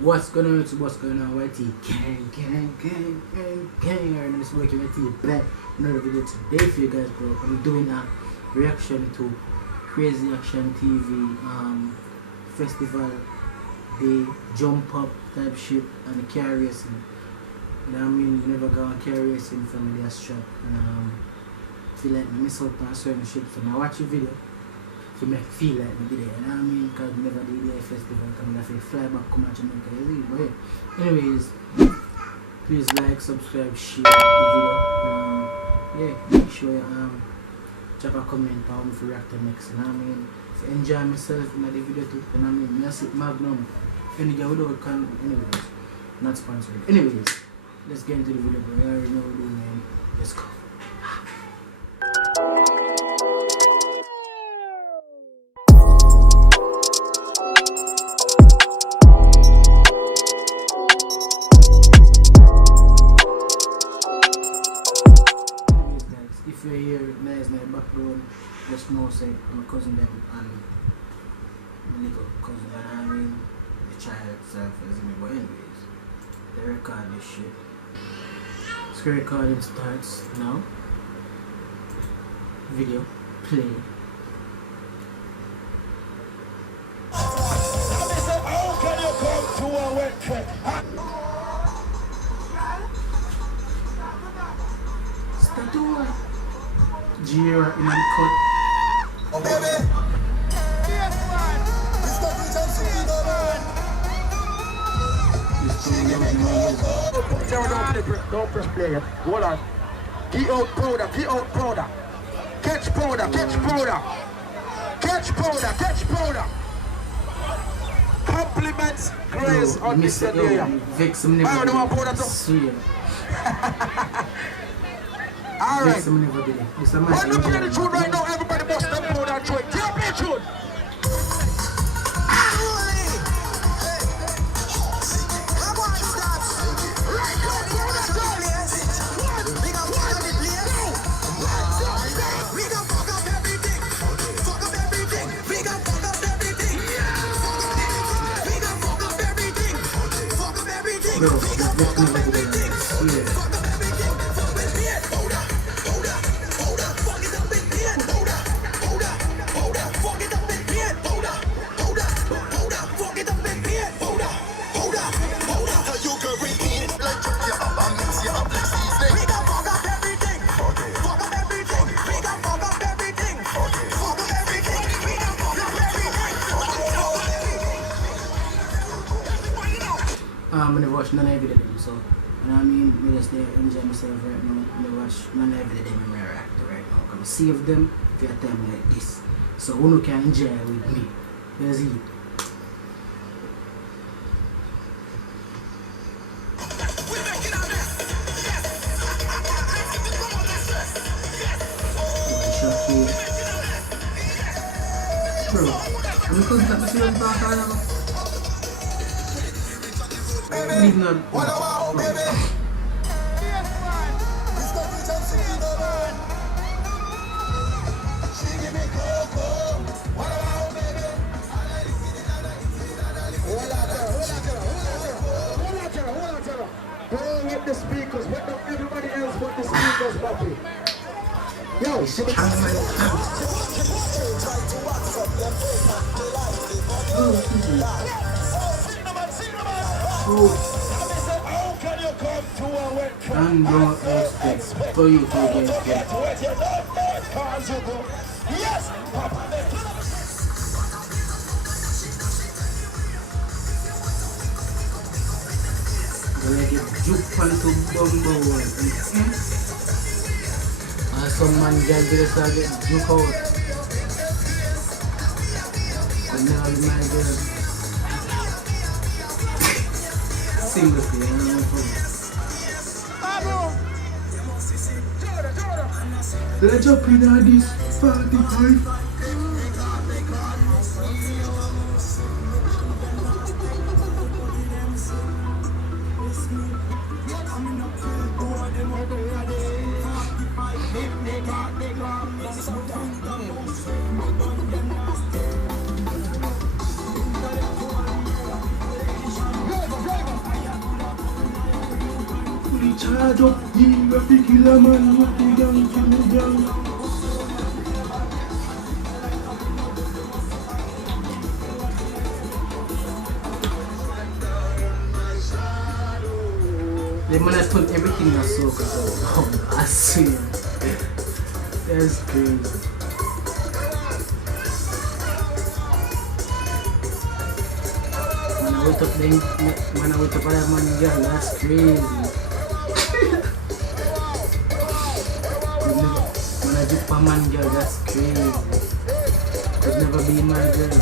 What's going on? What's going on? YT gang. I'm just working with you back. Another video today for you guys, bro. I'm doing a reaction to Crazy Action TV festival. They jump up type shit and car racing. You know what I mean? You never go on car racing from the strap and feel like I miss out on certain shit. So now watch the video. To make feel like me did it, you know what I mean? Because I never did the festival, I'm going to fly back to Jamaica, you see? But yeah. Anyways, please like, subscribe, share the video. Yeah, make sure you drop a comment on if you react to next, you know what I mean? If you enjoy myself in the video too, you know what I mean? I sit Magnum, any guy without content, anyways, not sponsored. Anyways, let's get into the video, bro. You already know what we're doing, man. Let's go. If you're here, recognize my background, just know say I'm a cousin them and my little cousin, you know what I mean? The child itself as me, but anyways, they record this shit. So recording starts now. Video play. How can you come to a wet trip? Statue. Jira in the cut. Oh, baby. Don't press play yet. Hold on. Get out powder, get out powder. Catch powder, catch powder. Catch powder, catch powder. Compliments Grace on Mr. Day. I don't want powder too. Alright. When you play the tune right now, everybody must step out and join. Take play tune. I never watch none of them, so you know what I mean? I just there enjoy myself right now. I watch none of them in react right now. I'm save them for a time like this. So who can enjoy with me? There's it. Bro, I'm going to see you talk. Need not. Go with the speakers, what up everybody else but the speakers, Buffy? Yo, how can you come to a wet trip? And don't expect for you to get yes, like a juke onto bumbo one. And some man get juke out. And now the man girl seamlessly, you know. Let's jump in this 45. charge up, you have to kill a man, what you young, too young. The man has put everything in a soak. Oh, I see. That's crazy. Man, I wake up then, man, I wake up that man, girl, that's crazy. Man, I do for man, girl, that's crazy. Could never be my girl.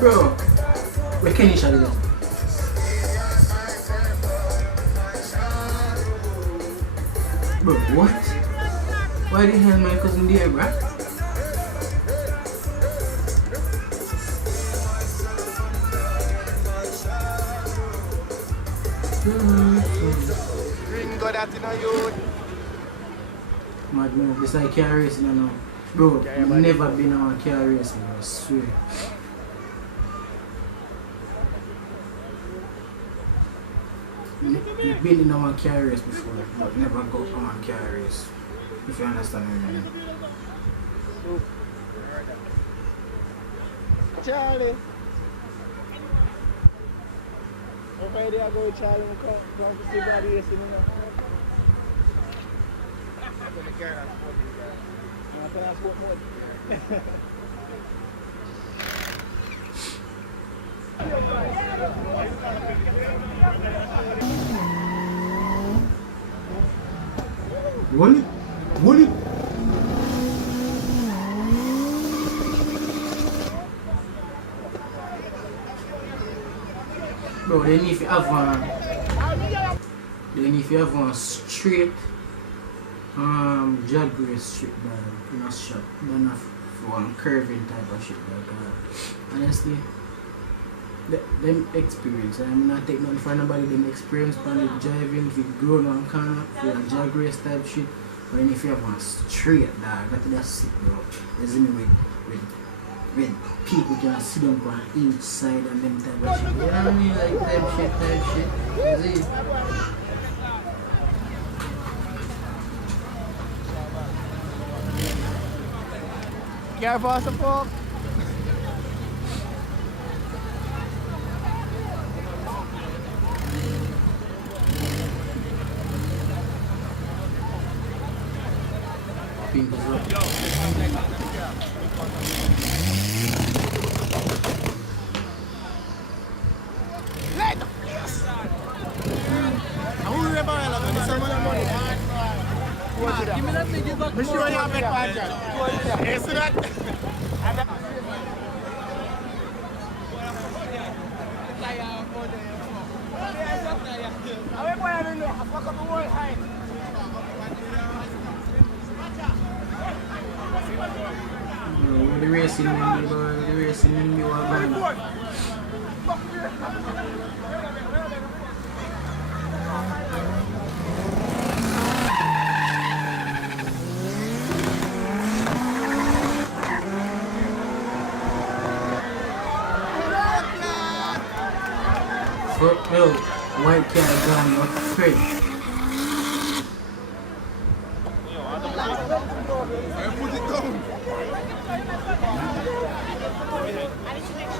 Bro, where can you shut it up? Bro, what? Why the hell my cousin there, bruh? Ringo that in a youth. Mad move, this like car racing, you know. Bro, I've never been on a car racing, I swear. I've been in a car race before, but never go on a car race. If you understand what I mean. Charlie. Okay, there I go with Charlie. Come to see body racing, you know. I'm going to sport mode. What? What? Bro, then if you have one straight drag race straight bag in a shop, don't have one curving type of shit like honestly, them experience, I'm not taking nothing for nobody, them experience on the driving, if you grown on corner, if you're a drag race type shit, or if you have one straight dog, that's sick, bro. There's me with people can sit down on each side and them type of shit. You know what I mean? Like type shit. You see? Careful, support. Pink is up. The racing in the wagon. Yo, white cat gone up straight.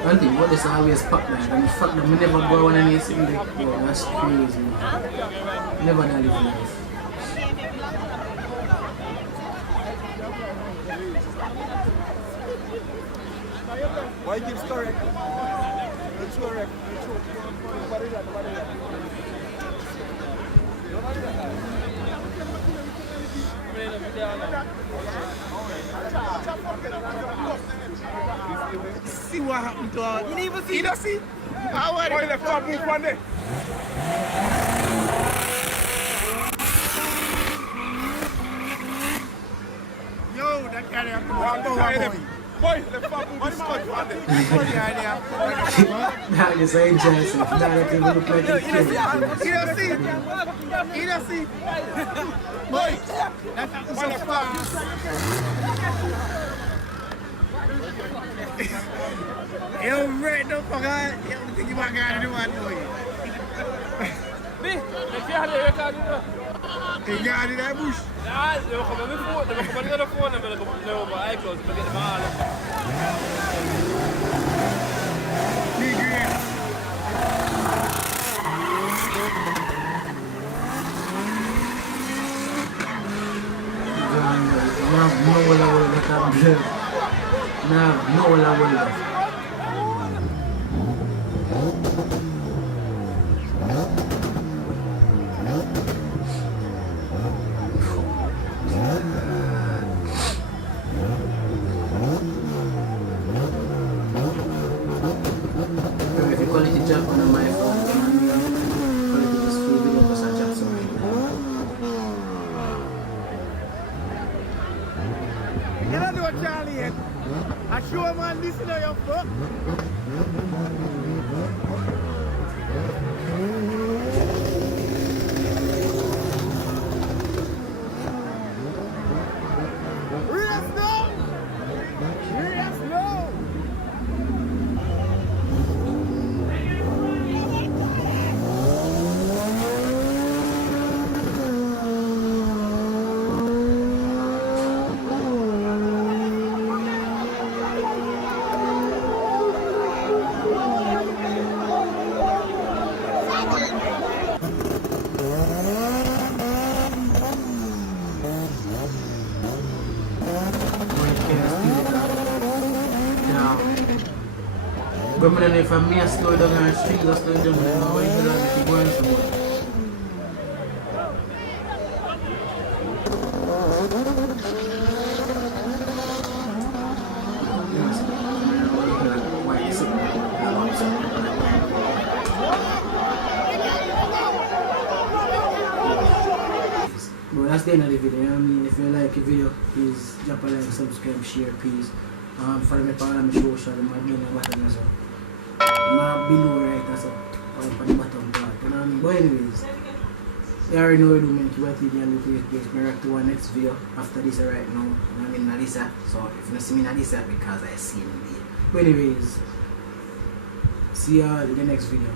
One thing, what is always pop man, and the fact that we never go on any thing like, yo, that's crazy, man. Never done live life. Why you keep scoring? It's correct. What is that? See what happened to her. You didn't even see. You don't see? How are you? Left one move one day. Yo, that guy there. Boy, left one move one day. That is so interesting. Now that you look like a kid. You don't see? You don't see? Boy, that's so far. Eu right no fuck. Eu think you might get anyone doing. Me, ik ga de record doen. Ik ga niet naar bush. Ja, we gaan met mijn phone, we gaan met de phone en we gaan met iCloud, we gaan met halen. Niet green. No la quality job on my phone, quality is free video because I just You don't know what Charlie yet. I show man listen to your fuck. Rest now! Rest now! But man, if I'm slow down and street, just slow down, why you don't keep going so much? But that's the end of the video. You know what I mean? If you like the video, please drop a like, subscribe, share, please. Follow me on my social, my name and button as well. My below right as well. Or on the bottom part. You know what I mean? But anyways, you already know what to do, man. Keep watching and look at this. Me react to our next video after this right now. You know what I mean? Nalisa. So if you don't see me Nalisa, because I see him there. But anyways, see you all in the next video.